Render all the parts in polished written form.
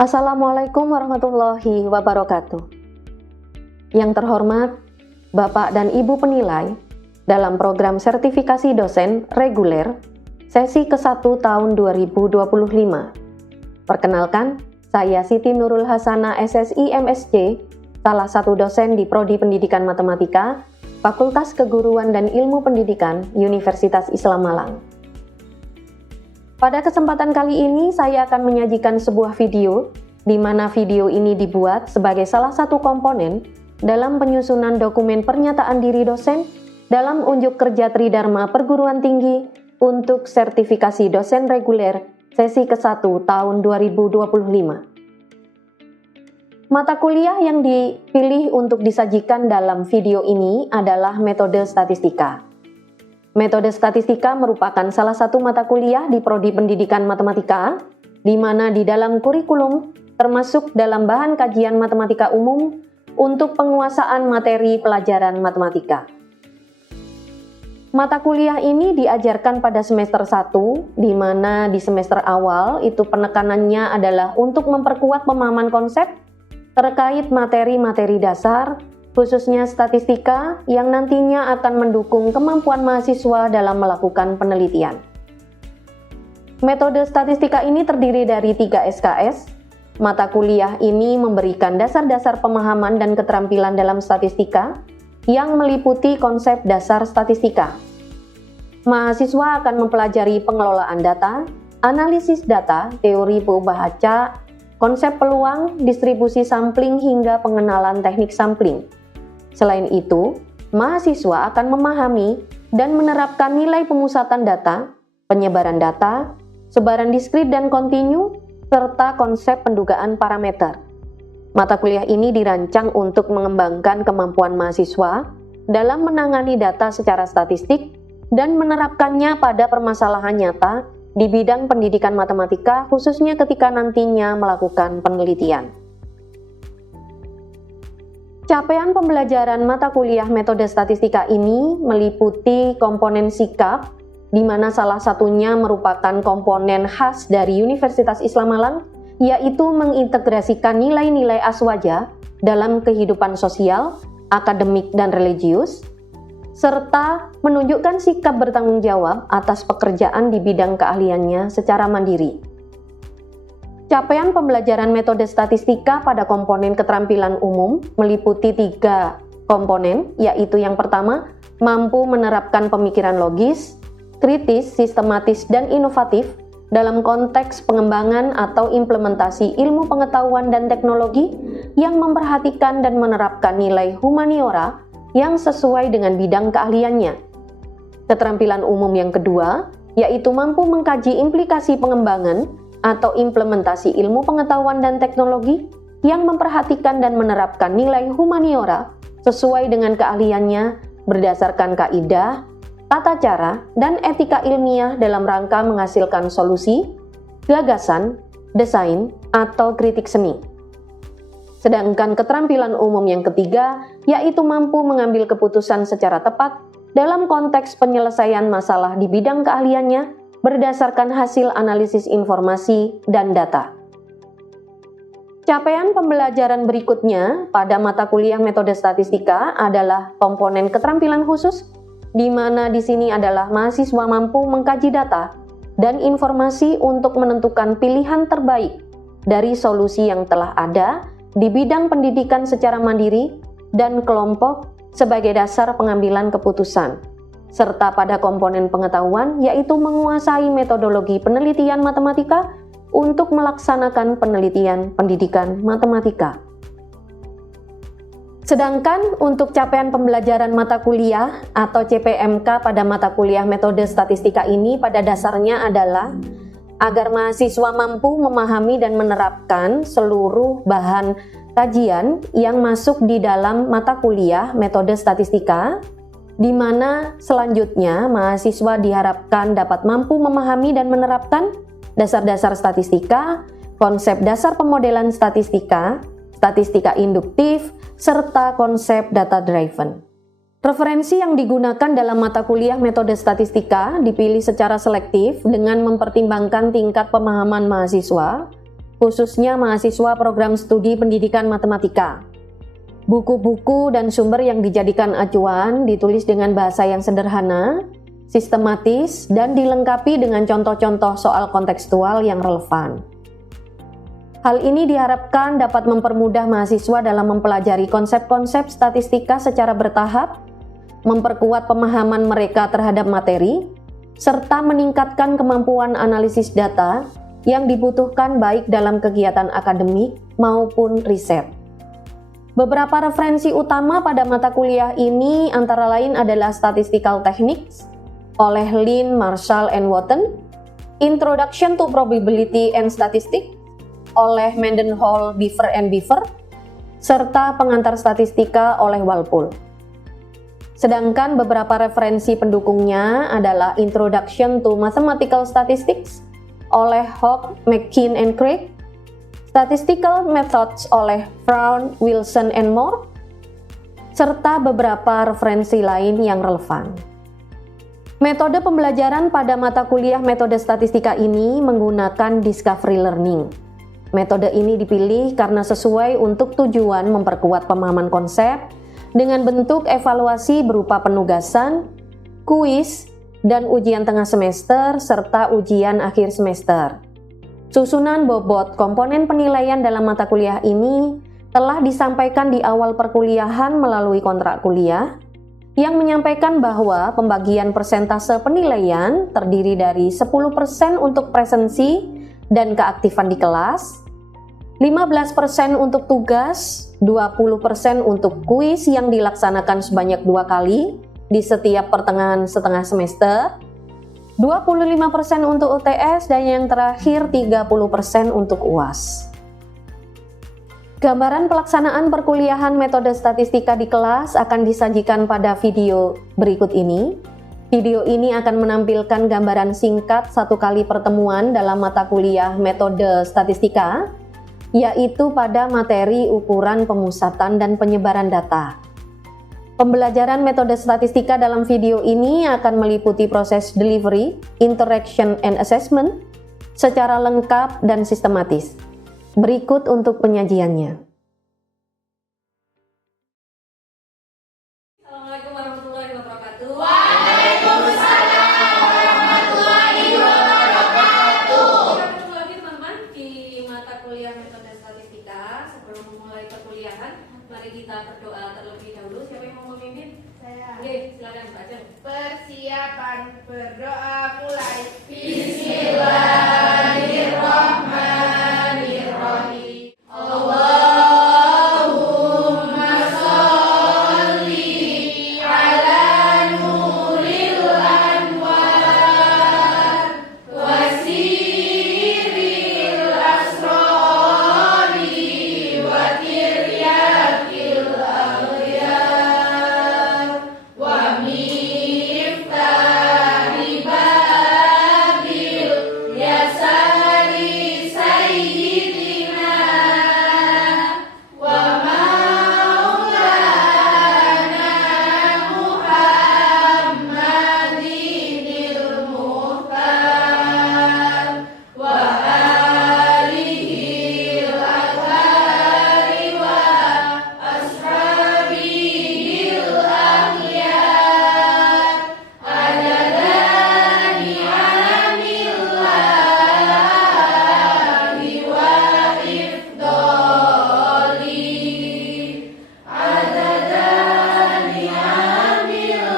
Assalamualaikum warahmatullahi wabarakatuh. Yang terhormat Bapak dan Ibu penilai dalam program sertifikasi dosen reguler sesi ke-1 tahun 2025. Perkenalkan, saya Siti Nurul Hasana SSI MSc, salah satu dosen di Prodi Pendidikan Matematika, Fakultas Keguruan dan Ilmu Pendidikan, Universitas Islam Malang. Pada kesempatan kali ini, saya akan menyajikan sebuah video, di mana video ini dibuat sebagai salah satu komponen dalam penyusunan dokumen pernyataan diri dosen dalam unjuk kerja Tridharma Perguruan Tinggi untuk sertifikasi dosen reguler sesi ke-1 tahun 2025. Mata kuliah yang dipilih untuk disajikan dalam video ini adalah metode statistika. Metode statistika merupakan salah satu mata kuliah di Prodi Pendidikan Matematika, di mana di dalam kurikulum termasuk dalam bahan kajian matematika umum untuk penguasaan materi pelajaran matematika. Mata kuliah ini diajarkan pada semester 1, di mana di semester awal itu penekanannya adalah untuk memperkuat pemahaman konsep terkait materi-materi dasar, khususnya statistika yang nantinya akan mendukung kemampuan mahasiswa dalam melakukan penelitian. Metode statistika ini terdiri dari 3 SKS. Mata kuliah ini memberikan dasar-dasar pemahaman dan keterampilan dalam statistika yang meliputi konsep dasar statistika. Mahasiswa akan mempelajari pengelolaan data, analisis data, teori bahasa, konsep peluang, distribusi sampling hingga pengenalan teknik sampling. Selain itu, mahasiswa akan memahami dan menerapkan nilai pemusatan data, penyebaran data, sebaran diskrit dan kontinu, serta konsep pendugaan parameter. Mata kuliah ini dirancang untuk mengembangkan kemampuan mahasiswa dalam menangani data secara statistik dan menerapkannya pada permasalahan nyata di bidang pendidikan matematika, khususnya ketika nantinya melakukan penelitian. Capaian pembelajaran mata kuliah metode statistika ini meliputi komponen sikap, di mana salah satunya merupakan komponen khas dari Universitas Islam Malang, yaitu mengintegrasikan nilai-nilai aswaja dalam kehidupan sosial, akademik, dan religius, serta menunjukkan sikap bertanggung jawab atas pekerjaan di bidang keahliannya secara mandiri. Capaian pembelajaran metode statistika pada komponen keterampilan umum meliputi 3 komponen, yaitu yang pertama, mampu menerapkan pemikiran logis, kritis, sistematis, dan inovatif dalam konteks pengembangan atau implementasi ilmu pengetahuan dan teknologi yang memperhatikan dan menerapkan nilai humaniora yang sesuai dengan bidang keahliannya. Keterampilan umum yang kedua, yaitu mampu mengkaji implikasi pengembangan atau implementasi ilmu pengetahuan dan teknologi yang memperhatikan dan menerapkan nilai humaniora sesuai dengan keahliannya berdasarkan kaidah, tata cara, dan etika ilmiah dalam rangka menghasilkan solusi, gagasan, desain, atau kritik seni. Sedangkan keterampilan umum yang ketiga, yaitu mampu mengambil keputusan secara tepat dalam konteks penyelesaian masalah di bidang keahliannya berdasarkan hasil analisis informasi dan data. Capaian pembelajaran berikutnya pada mata kuliah metode statistika adalah komponen keterampilan khusus, di mana di sini adalah mahasiswa mampu mengkaji data dan informasi untuk menentukan pilihan terbaik dari solusi yang telah ada di bidang pendidikan secara mandiri dan kelompok sebagai dasar pengambilan keputusan, serta pada komponen pengetahuan yaitu menguasai metodologi penelitian matematika untuk melaksanakan penelitian pendidikan matematika. Sedangkan untuk capaian pembelajaran mata kuliah atau CPMK pada mata kuliah metode statistika ini pada dasarnya adalah agar mahasiswa mampu memahami dan menerapkan seluruh bahan kajian yang masuk di dalam mata kuliah metode statistika, di mana selanjutnya mahasiswa diharapkan dapat mampu memahami dan menerapkan dasar-dasar statistika, konsep dasar pemodelan statistika, statistika induktif, serta konsep data driven. Referensi yang digunakan dalam mata kuliah metode statistika dipilih secara selektif dengan mempertimbangkan tingkat pemahaman mahasiswa, khususnya mahasiswa program studi pendidikan matematika. Buku-buku dan sumber yang dijadikan acuan ditulis dengan bahasa yang sederhana, sistematis, dan dilengkapi dengan contoh-contoh soal kontekstual yang relevan. Hal ini diharapkan dapat mempermudah mahasiswa dalam mempelajari konsep-konsep statistika secara bertahap, memperkuat pemahaman mereka terhadap materi, serta meningkatkan kemampuan analisis data yang dibutuhkan baik dalam kegiatan akademik maupun riset. Beberapa referensi utama pada mata kuliah ini antara lain adalah Statistical Techniques oleh Lin, Marshall, and Wotton, Introduction to Probability and Statistics oleh Mendenhall, Beaver, and Beaver, serta Pengantar Statistika oleh Walpole. Sedangkan beberapa referensi pendukungnya adalah Introduction to Mathematical Statistics oleh Hogg, McKean, and Craig, Statistical Methods oleh Brown, Wilson, and Moore, serta beberapa referensi lain yang relevan. Metode pembelajaran pada mata kuliah metode statistika ini menggunakan discovery learning. Metode ini dipilih karena sesuai untuk tujuan memperkuat pemahaman konsep dengan bentuk evaluasi berupa penugasan, kuis, dan ujian tengah semester serta ujian akhir semester. Susunan bobot komponen penilaian dalam mata kuliah ini telah disampaikan di awal perkuliahan melalui kontrak kuliah yang menyampaikan bahwa pembagian persentase penilaian terdiri dari 10% untuk presensi dan keaktifan di kelas, 15% untuk tugas, 20% untuk kuis yang dilaksanakan sebanyak 2 kali di setiap pertengahan setengah semester, 25% untuk UTS, dan yang terakhir 30% untuk UAS. Gambaran pelaksanaan perkuliahan metode statistika di kelas akan disajikan pada video berikut ini. Video ini akan menampilkan gambaran singkat 1 kali pertemuan dalam mata kuliah metode statistika, yaitu pada materi ukuran pemusatan dan penyebaran data. Pembelajaran metode statistika dalam video ini akan meliputi proses delivery, interaction, and assessment secara lengkap dan sistematis. Berikut untuk penyajiannya. Assalamualaikum warahmatullahi wabarakatuh. Waalaikumsalam warahmatullahi wabarakatuh. Kita ketemu lagi teman-teman di mata kuliah metode statistika. Sebelum memulai perkuliahan, mari kita berdoa terlebih dahulu. Siapa yang mau memimpin? Saya. Oke, silakan Pak Jen. Persiapan berdoa mulai. Bismillahirrahmanirrahim. Allahumma sholli ala nuril anwar wa sirril asrari wa tiryakil aghyar wa miftahi babil yasari sayyidina wa maulana Muhammadinil muhtar wa alihil athari wa ashabihil akhyar adada ni'amillahi wa ifdali adada ni'amillahi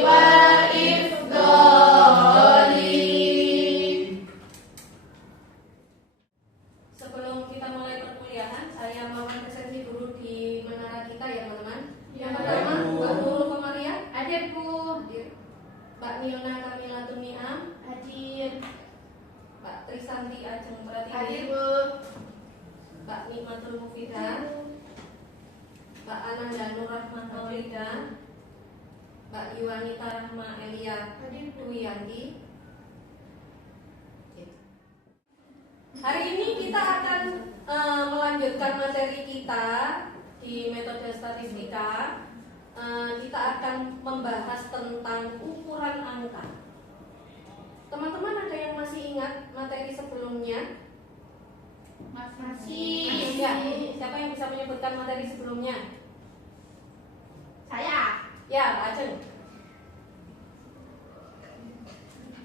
wa ifdali. Sebelum kita mulai perkuliahan, saya mau presentasi dulu di menara kita ya teman-teman. Yang pertama, Mbak Nurul Komaria, Hadirku. Mbak Niona Kamila Tuniam, Hadir. Mbak Trisanti Ajeng Hadir, Pratiwi, Bu. Mbak Nikmatul Mufidah, Mbak Ananda Nur Rahmah Maulida, Mbak Yuwanita Rahma Elia Hadir, Bu. Duyanti. Hari ini kita akan melanjutkan materi kita di metode statistika. Kita akan membahas tentang ukuran angka. Teman-teman ada yang masih ingat materi sebelumnya? Masih. Ya, siapa yang bisa menyebutkan materi sebelumnya? Saya. Ya, Pak Ajeng.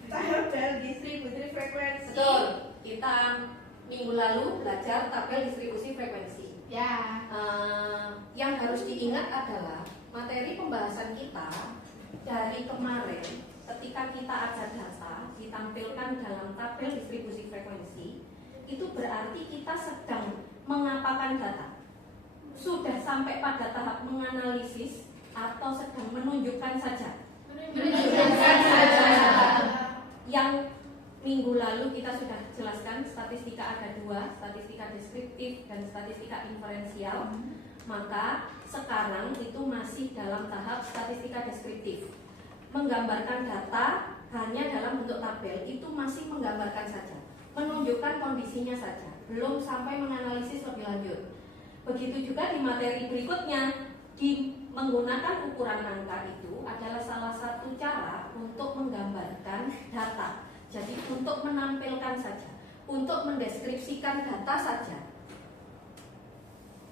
Tabel distribusi frekuensi. Betul. Kita minggu lalu belajar tabel distribusi frekuensi. Ya. Yang harus diingat adalah materi pembahasan kita dari kemarin ketika kita ada data ditampilkan dalam tabel distribusi frekuensi, itu berarti kita sedang mengapakan data. Sudah sampai pada tahap menganalisis atau sedang menunjukkan saja. Menunjukkan saja. Yang minggu lalu kita sudah jelaskan statistika ada dua, statistika deskriptif dan statistika inferensial. Maka sekarang itu masih dalam tahap statistika deskriptif. Menggambarkan data hanya dalam bentuk tabel itu masih menggambarkan saja, menunjukkan kondisinya saja, belum sampai menganalisis lebih lanjut. Begitu juga di materi berikutnya, menggunakan ukuran angka itu adalah salah satu cara untuk menggambarkan data. Jadi untuk menampilkan saja, untuk mendeskripsikan data saja.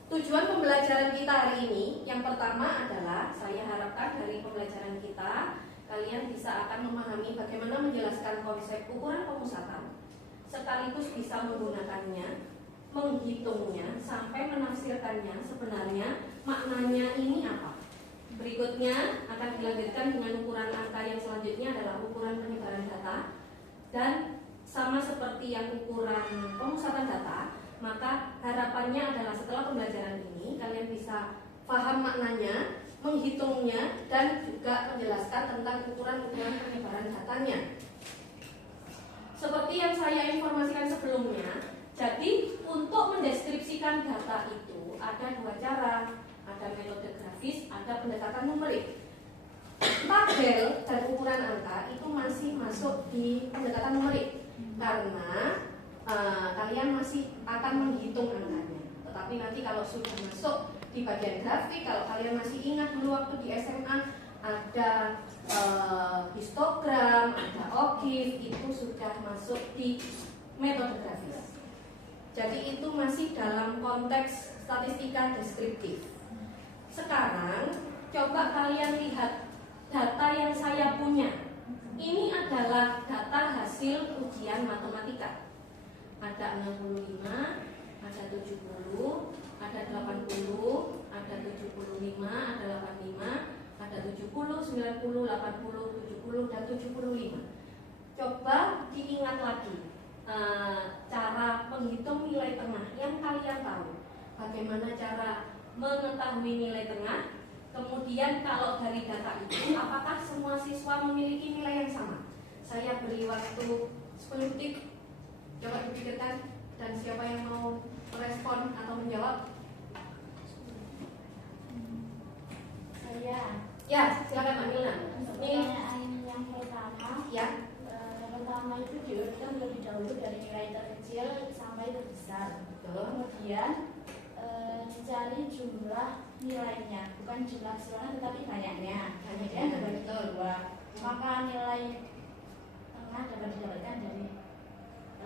Tujuan pembelajaran kita hari ini yang pertama adalah saya harapkan dari pembelajaran kita kalian bisa akan memahami bagaimana menjelaskan konsep ukuran pemusatan, sekaligus bisa menggunakannya, menghitungnya, sampai menafsirkannya sebenarnya maknanya ini apa. Berikutnya akan dilanjutkan dengan ukuran angka yang selanjutnya adalah ukuran penyebaran data. Dan sama seperti yang ukuran pemusatan data, maka harapannya adalah setelah pembelajaran ini kalian bisa paham maknanya, menghitungnya, dan juga menjelaskan tentang ukuran-ukuran penyebaran datanya. Seperti yang saya informasikan sebelumnya, jadi untuk mendeskripsikan data itu ada dua cara, ada metode grafis, ada pendekatan numerik. Tabel dan ukuran angka itu masih masuk di pendekatan numerik karena kalian masih akan menghitung angkanya. Tetapi nanti kalau sudah masuk di bagian grafik, kalau kalian masih ingat dulu waktu di SMA ada histogram, ada OGIF, itu sudah masuk di metode grafis. Jadi itu masih dalam konteks statistika deskriptif. Sekarang coba kalian lihat data yang saya punya. Ini adalah data hasil ujian matematika. Ada 65, ada 70, ada 80, ada 75, ada 85, ada 70, 90, 80, 70, dan 75. Coba diingat lagi cara menghitung nilai tengah yang kalian tahu. Bagaimana cara mengetahui nilai tengah? Kemudian kalau dari data itu, apakah semua siswa memiliki nilai yang sama? Saya beri waktu 10 detik. Coba dipikirkan, dan siapa yang mau merespon atau menjawab? Saya. Ya, silakan Mbak Milna. Pertanyaan yang pertama. Ya. Pertama itu diurutkan lebih dahulu dari nilai terkecil sampai terbesar. Betul. Kemudian cari jumlah nilainya, bukan jumlah keseluruhan tetapi banyaknya. Kemudian dibagi dua. Maka nilai tengah dapat didapatkan dari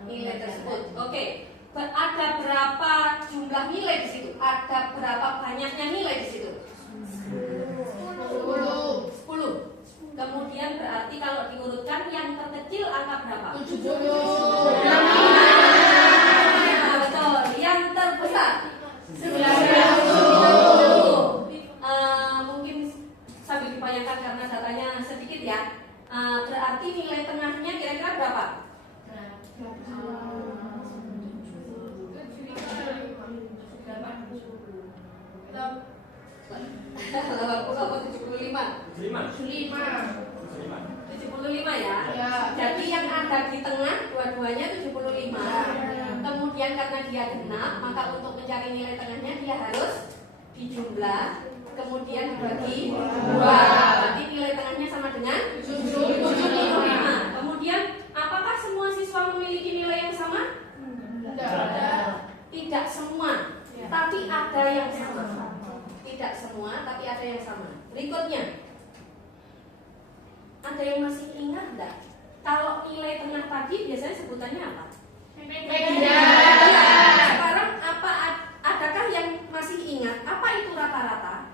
Nilai tersebut. Oke. Ada berapa jumlah nilai di situ? Ada berapa banyaknya nilai di situ? 10. Kemudian berarti kalau diurutkan yang terkecil angka berapa? 70. Betul. Yang terbesar 90. Mungkin sambil dibayangkan karena datanya sedikit ya. Berarti nilai tengahnya kira-kira berapa? Apa 75? 75 ya? Ya. Jadi yang ada di tengah dua-duanya 75. Kemudian karena dia genap, maka untuk mencari nilai tengahnya dia harus dijumlah, kemudian dibagi 2. Berarti nilai tengahnya sama dengan 75. Kemudian apakah semua siswa memiliki nilai yang sama? Tidak semua, tapi ada yang sama. Tidak semua, tapi ada yang sama. Berikutnya, ada yang masih ingat enggak? Kalau nilai tengah tadi biasanya sebutannya apa? Median. Sekarang adakah yang masih ingat apa itu rata-rata?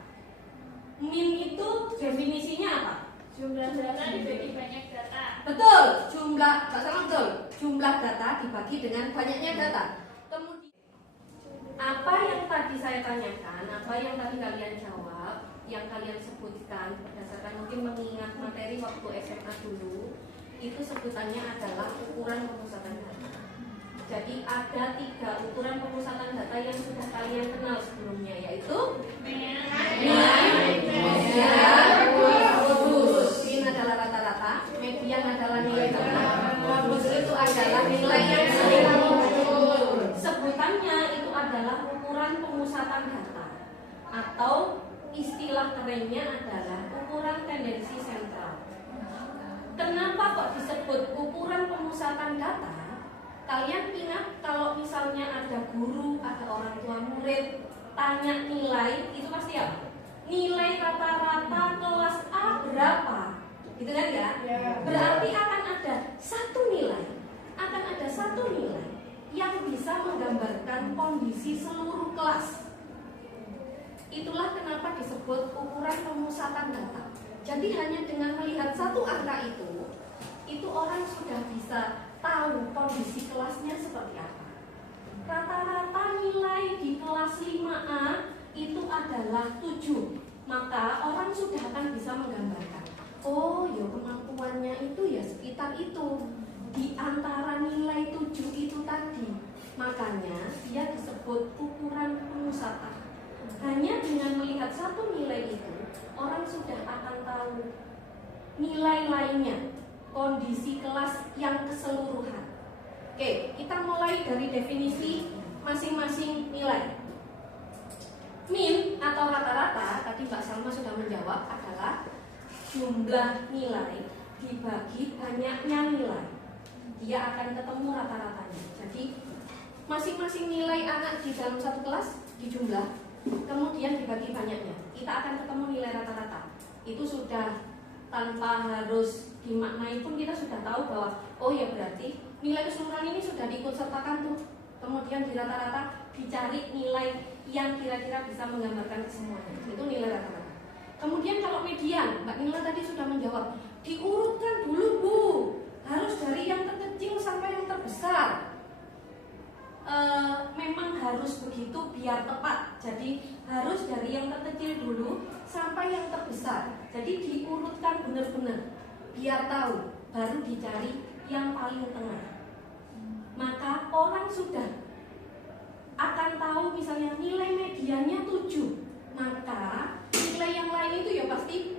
Min itu definisinya apa? Jumlah data dibagi banyak data. Betul, jumlah data dibagi dengan banyaknya data. Kemudian apa yang tadi saya tanyakan, apa yang tadi kalian jawab, yang kalian sebutkan berdasarkan mungkin mengingat materi waktu SMA dulu, itu sebutannya adalah ukuran pemusatan data. Jadi ada 3 ukuran pemusatan data yang sudah kalian kenal sebelumnya, yaitu min, median, modus. Min adalah rata-rata, median adalah nilai tengah, modus itu adalah nilai yang sering. Sebutannya itu adalah ukuran pemusatan data, atau istilah kerennya adalah ukuran tendensi sentral. Kenapa kok disebut ukuran pemusatan data? Kalian ingat kalau misalnya ada guru, ada orang tua murid tanya nilai, itu pasti apa? Nilai rata-rata kelas A berapa? Gitu kan ya? Berarti akan ada satu nilai yang bisa menggambarkan kondisi seluruh kelas. Itulah kenapa disebut ukuran pemusatan data. Jadi hanya dengan melihat satu angka itu orang sudah bisa tahu kondisi kelasnya seperti apa. Rata-rata nilai di kelas 5A itu adalah 7. Maka orang sudah akan bisa menggambarkan, oh ya kemampuannya itu ya sekitar itu, di antara nilai 7 itu tadi. Makanya dia disebut ukuran pemusatan. Hanya dengan melihat satu nilai itu, orang sudah akan tahu nilai lainnya, kondisi kelas yang keseluruhan. Oke, kita mulai dari definisi masing-masing nilai. Min atau rata-rata, tadi Mbak Salma sudah menjawab, adalah jumlah nilai dibagi banyaknya nilai. Dia akan ketemu rata-ratanya. Jadi masing-masing nilai anak di dalam satu kelas dijumlah, kemudian dibagi banyaknya, kita akan ketemu nilai rata-rata. Itu sudah tanpa harus dimaknai pun kita sudah tahu bahwa oh ya berarti nilai keseluruhan ini sudah diikut sertakan tuh. Kemudian di rata-rata dicari nilai yang kira-kira bisa menggambarkan kesemuanya. Itu nilai rata-rata. Kemudian kalau median, Mbak Nila tadi sudah menjawab, diurutkan dulu Bu, harus dari yang terkecil sampai yang terbesar. Memang harus begitu biar tepat. Jadi harus dari yang terkecil dulu sampai yang terbesar. Jadi diurutkan benar-benar biar tahu, baru dicari yang paling tengah. Maka orang sudah akan tahu misalnya nilai mediannya 7, maka nilai yang lain itu ya pasti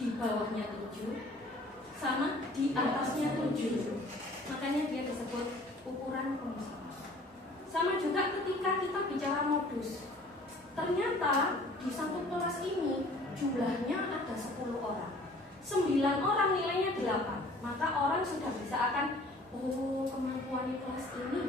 di bawahnya 7 sama di atasnya 7. Makanya dia disebut ukuran pemusatan. Sama juga ketika kita bicara modus. Ternyata di satu kelas ini jumlahnya ada 10 orang. 9 orang nilainya 8. Maka orang sudah bisa akan, oh kemampuan di kelas ini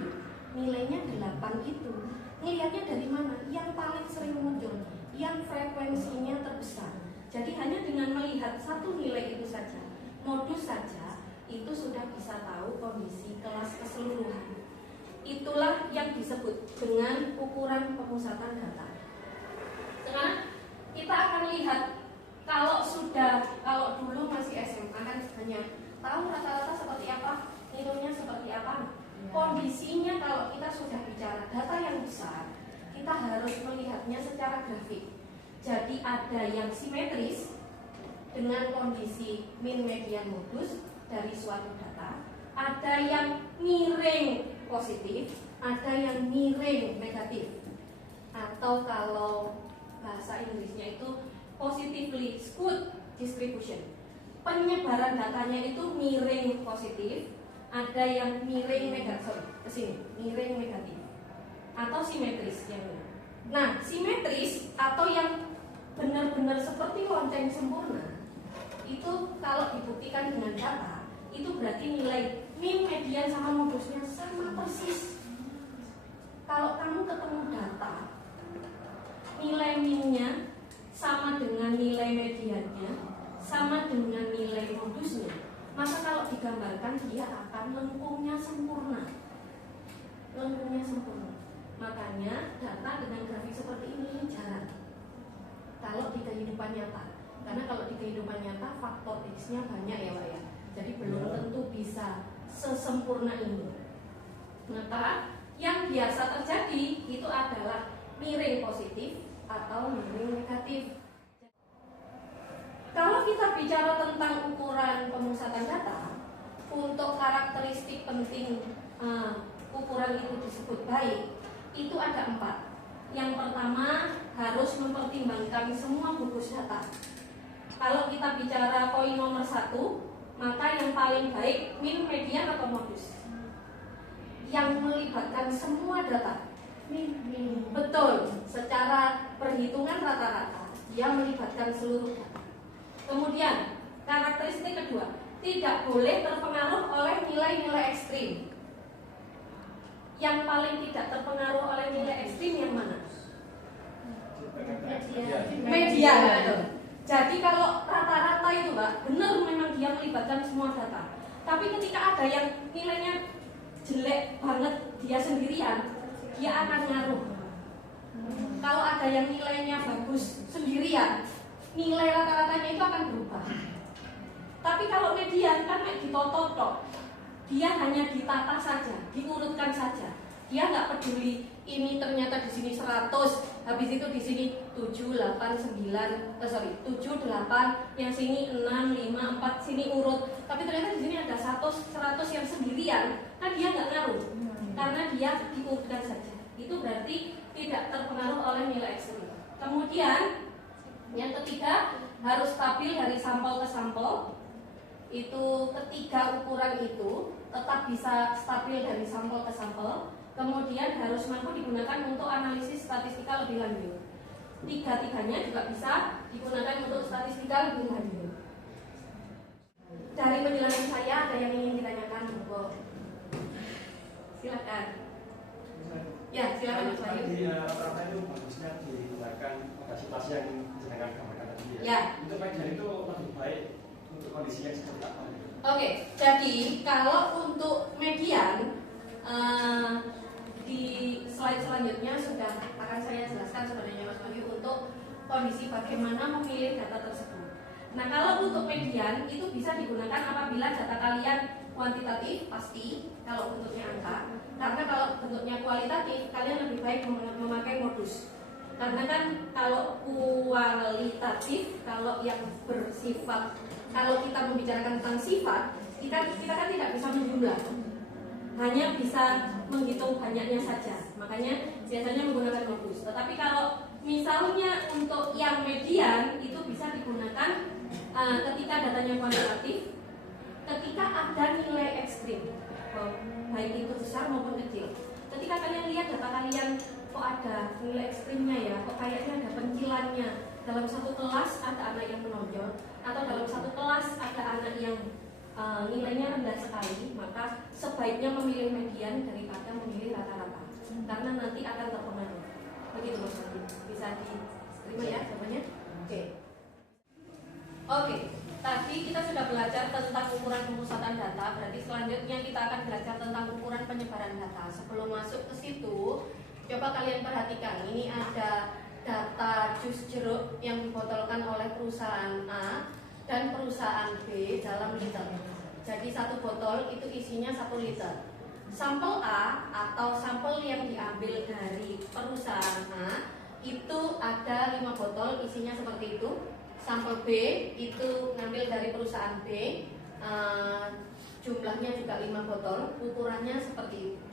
nilainya 8 itu. Ngelihatnya dari mana? Yang paling sering muncul, yang frekuensinya terbesar. Jadi hanya dengan melihat satu nilai itu saja, modus saja, itu sudah bisa tahu kondisi kelas keseluruhan. Itulah yang disebut dengan ukuran pemusatan data. Sekarang kita akan lihat kalau dulu masih SMA kan hanya tahu rata-rata seperti apa, nilainya seperti apa. Kondisinya kalau kita sudah bicara data yang besar, kita harus melihatnya secara grafik. Jadi ada yang simetris dengan kondisi min, median, modus dari suatu data, ada yang miring positif, ada yang miring negatif, atau kalau bahasa Inggrisnya itu positively skewed distribution. Penyebaran datanya itu miring positif, ada yang miring negatif, miring negatif, atau simetris yang ini. Nah, simetris atau yang benar-benar seperti lonceng sempurna, itu kalau dibuktikan dengan data, itu berarti nilai min, median, sama modusnya sama persis. Kalau kamu ketemu data, nilai minnya sama dengan nilai mediannya, sama dengan nilai modusnya, maka kalau digambarkan dia akan lengkungnya sempurna. Lengkungnya sempurna. Makanya data dengan grafik seperti ini jarang kalau di kehidupan nyata. Karena kalau di kehidupan nyata faktor X-nya banyak ya Pak ya. Jadi belum tentu bisa sesempurna ini. Maka yang biasa terjadi itu adalah miring positif atau miring negatif. Kalau kita bicara tentang ukuran pemusatan data, untuk karakteristik penting ukuran itu disebut baik, itu ada 4. Yang pertama, harus mempertimbangkan semua gugus data. Kalau kita bicara poin nomor 1, maka yang paling baik min, median atau modus yang melibatkan semua data. Min. Betul, secara perhitungan rata-rata dia melibatkan seluruh data. Kemudian karakteristik kedua, tidak boleh terpengaruh oleh nilai-nilai ekstrim. Yang paling tidak terpengaruh oleh nilai ekstrim yang mana? Median, betul. Jadi kalau rata-rata itu Mbak, benar memang dia melibatkan semua data. Tapi ketika ada yang nilainya jelek banget dia sendirian, dia akan ngaruh. Kalau ada yang nilainya bagus sendirian, nilai rata-ratanya itu akan berubah. Tapi kalau median kan ditoto, dia hanya ditata saja, diurutkan saja. Dia nggak peduli ini ternyata di sini 100, habis itu di sini 7, 8, 9, 7, 8, yang sini 6, 5, 4, sini urut. Tapi ternyata di sini ada 100 yang sendirian, kan dia nggak ngaruh, karena dia diurutkan saja. Itu berarti tidak terpengaruh oleh nilai ekstrim. Kemudian yang ketiga, harus stabil dari sampel ke sampel. Itu ketiga ukuran itu tetap bisa stabil dari sampel ke sampel. Kemudian harus mampu digunakan untuk analisis statistika lebih lanjut. Tiga-tiganya juga bisa digunakan untuk statistika lebih lanjut. Dari penjelasan saya ada yang ingin ditanyakan, Bu? Silakan. Ya, silakan Mas Bayu. Di rata-rata itu bagusnya digunakan kapasitas yang sedangkan gambarkan tadi ya. Ya. Untuk median itu lebih baik untuk kondisi yang seperti apa? Oke, jadi kalau untuk median di slide selanjutnya sudah akan saya jelaskan sebenarnya Mas Bayu untuk kondisi bagaimana memilih data tersebut. Nah, kalau untuk median itu bisa digunakan apabila data kalian kuantitatif pasti kalau bentuknya angka. Karena kalau bentuknya kualitatif kalian lebih baik memakai modus. Karena kan kalau kualitatif, kalau yang bersifat, kalau kita membicarakan tentang sifat, kita kan tidak bisa menjumlah, hanya bisa menghitung banyaknya saja. Makanya biasanya menggunakan modus. Tetapi kalau misalnya untuk yang median itu bisa digunakan ketika datanya kuantitatif, ketika ada nilai ekstrim, baik itu besar maupun kecil. Ketika kalian lihat data kalian kok ada nilai ekstrimnya ya, kok kayaknya ada pencilannya. Dalam satu kelas ada anak yang menonjol, atau dalam satu kelas ada anak yang nilainya rendah sekali, maka sebaiknya memilih median daripada memilih rata-rata, karena nanti akan terpengaruh. Begitu Mas Adi, bisa diterima ya jawabannya? Oke. Tadi kita sudah belajar tentang ukuran pemusatan data, berarti selanjutnya kita akan belajar tentang ukuran penyebaran data. Sebelum masuk ke situ, coba kalian perhatikan, ini ada data jus jeruk yang dibotolkan oleh perusahaan A dan perusahaan B dalam liter. Jadi satu botol itu isinya 1 liter. Sampel A atau sampel yang diambil dari perusahaan A itu ada 5 botol isinya seperti itu. Sampel B itu ngambil dari perusahaan B, jumlahnya juga 5 botol, ukurannya seperti itu.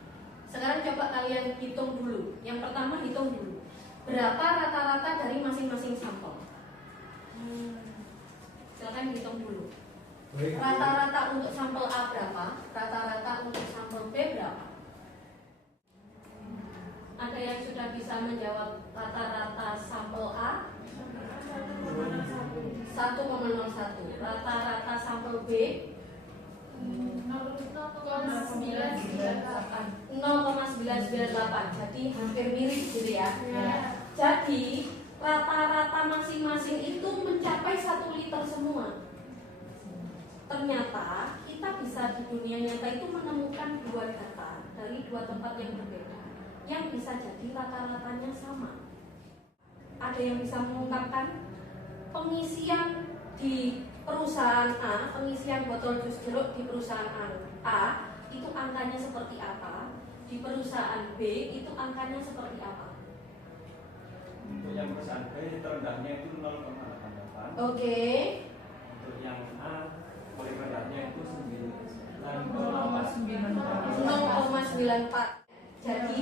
Sekarang coba kalian hitung dulu. Yang pertama hitung dulu, berapa rata-rata dari masing-masing sampel. Silakan hitung dulu. Rata-rata untuk sampel A berapa? Rata-rata untuk sampel B berapa? Ada yang sudah bisa menjawab rata-rata sampel A? 1,01. Rata-rata sampel B 0,998. Jadi hampir mirip gitu ya. Jadi rata-rata masing-masing itu mencapai 1 liter semua. Ternyata kita bisa di dunia nyata itu menemukan dua data dari dua tempat yang berbeda yang bisa jadi rata-ratanya sama. Ada yang bisa mengungkapkan pengisian di perusahaan A, pengisian botol jus jeruk di perusahaan A itu angkanya seperti apa, di perusahaan B itu angkanya seperti apa. Untuk yang perusahaan B terendahnya itu 0,88. Oke. Untuk yang A paling rendahnya itu 0,94. Jadi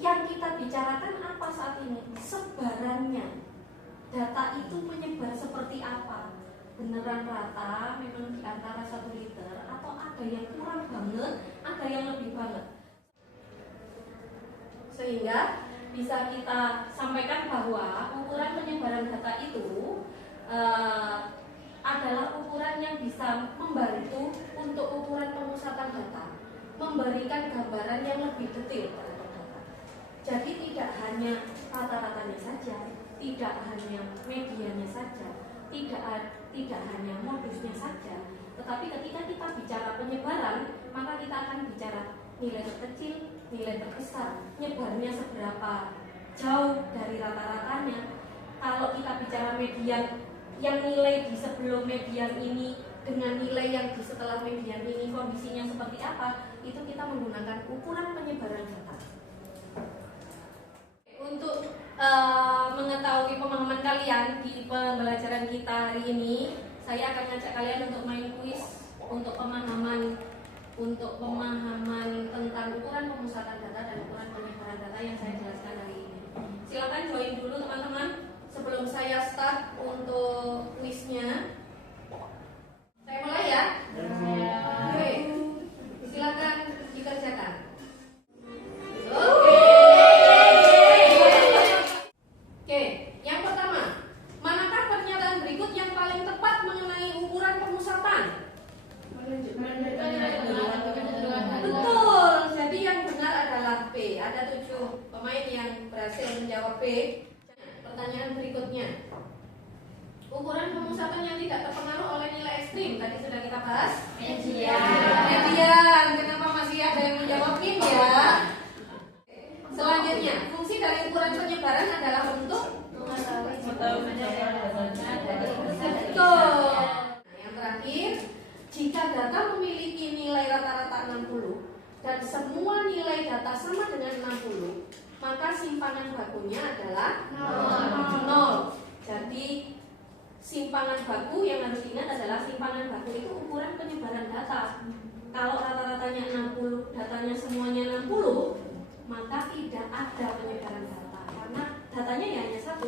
yang kita bicarakan apa saat ini? Sebarannya. Data itu menyebar seperti apa? Beneran rata, memang di antara 1 liter, atau ada yang kurang banget, ada yang lebih banget. Sehingga bisa kita sampaikan bahwa ukuran penyebaran data itu adalah ukuran yang bisa membantu untuk ukuran pemusatan data, memberikan gambaran yang lebih detail terhadap data. Jadi tidak hanya rata-ratanya saja, tidak hanya medianya saja, tidak hanya modusnya saja, tetapi ketika kita bicara penyebaran, maka kita akan bicara nilai terkecil, nilai terbesar, nyebarnya seberapa jauh dari rata-ratanya. Kalau kita bicara median, yang nilai di sebelum median ini dengan nilai yang di setelah median ini kondisinya seperti apa, itu kita menggunakan ukuran penyebaran data. Untuk mengetahui pemahaman kalian di pembelajaran kita hari ini, saya akan ngajak kalian untuk main kuis untuk pemahaman tentang ukuran pemusatan data dan ukuran penyebaran data yang saya jelaskan hari ini. Silakan join dulu teman-teman sebelum saya start untuk kuisnya. Saya mulai ya. Oke, silakan dikerjakan. Oke, yang pertama, manakah pernyataan berikut yang paling tepat mengenai ukuran pemusatan? Betul, jadi yang benar adalah B. Ada 7 pemain yang berhasil menjawab B. Pertanyaan berikutnya, ukuran pemusatan yang tidak terpengaruh oleh nilai ekstrim tadi sudah kita bahas. Median. Kenapa masih ada yang menjawabin ya? Selanjutnya, fungsi dari ukuran penyebaran adalah untuk betul. Yang terakhir, jika data memiliki nilai rata-rata 60 dan semua nilai data sama dengan 60, maka simpangan bakunya adalah 0. Jadi simpangan baku yang harus diingat adalah simpangan baku itu ukuran penyebaran data. Kalau rata-ratanya 60, datanya semuanya 60, maka tidak ada penyebaran data karena datanya ya hanya 1,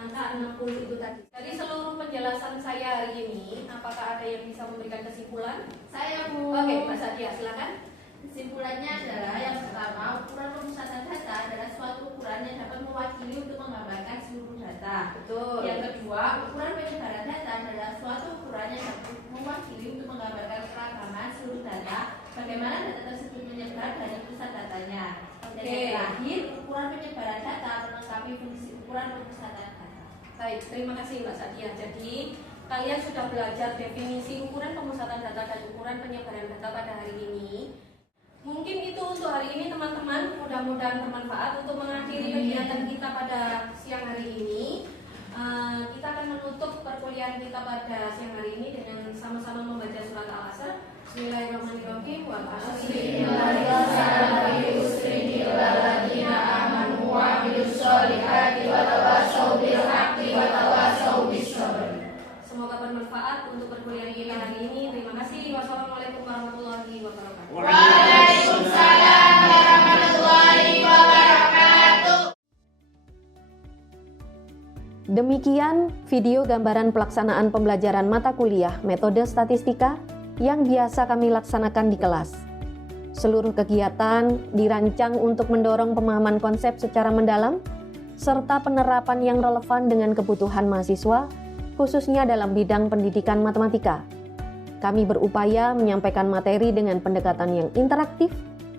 angka 60 itu tadi. Dari seluruh penjelasan saya hari ini, apakah ada yang bisa memberikan kesimpulan? Saya, Bu. Oke, Mbak Sadia, silakan. Kesimpulannya adalah yang pertama, ukuran pemusatan data adalah suatu ukuran yang dapat mewakili untuk menggambarkan seluruh data. Betul. Yang kedua, ukuran penyebaran data adalah suatu ukuran yang dapat mewakili untuk menggambarkan keragaman seluruh data, bagaimana data tersebut menyebar dari pusat datanya. Dan yang terakhir, ukuran penyebaran data melengkapi fungsi ukuran pemusatan data. Baik, terima kasih Mbak Sadia. Jadi kalian sudah belajar definisi ukuran pemusatan data dan ukuran penyebaran data pada hari ini. Mungkin itu untuk hari ini teman-teman, mudah-mudahan bermanfaat untuk mengakhiri kegiatan kita pada siang hari ini. Kita akan menutup perkuliahan kita pada siang hari ini dengan sama-sama membaca surat Al-Asr. Bismillahirrahmanirrahim. Wa semoga bermanfaat untuk perkuliahan kita hari ini. Terima kasih. Wassalamualaikum warahmatullahi wabarakatuh. Waalaikumsalam warahmatullahi wabarakatuh. Demikian video gambaran pelaksanaan pembelajaran mata kuliah metode statistika yang biasa kami laksanakan di kelas. Seluruh kegiatan dirancang untuk mendorong pemahaman konsep secara mendalam serta penerapan yang relevan dengan kebutuhan mahasiswa, khususnya dalam bidang pendidikan matematika. Kami berupaya menyampaikan materi dengan pendekatan yang interaktif,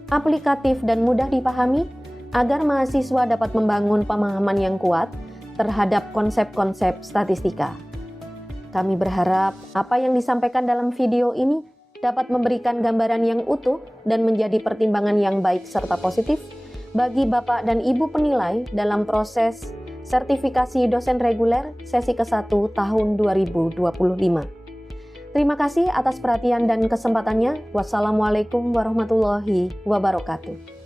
aplikatif, dan mudah dipahami agar mahasiswa dapat membangun pemahaman yang kuat terhadap konsep-konsep statistika. Kami berharap apa yang disampaikan dalam video ini dapat memberikan gambaran yang utuh dan menjadi pertimbangan yang baik serta positif bagi Bapak dan Ibu penilai dalam proses sertifikasi dosen reguler sesi ke-1 tahun 2025. Terima kasih atas perhatian dan kesempatannya. Wassalamualaikum warahmatullahi wabarakatuh.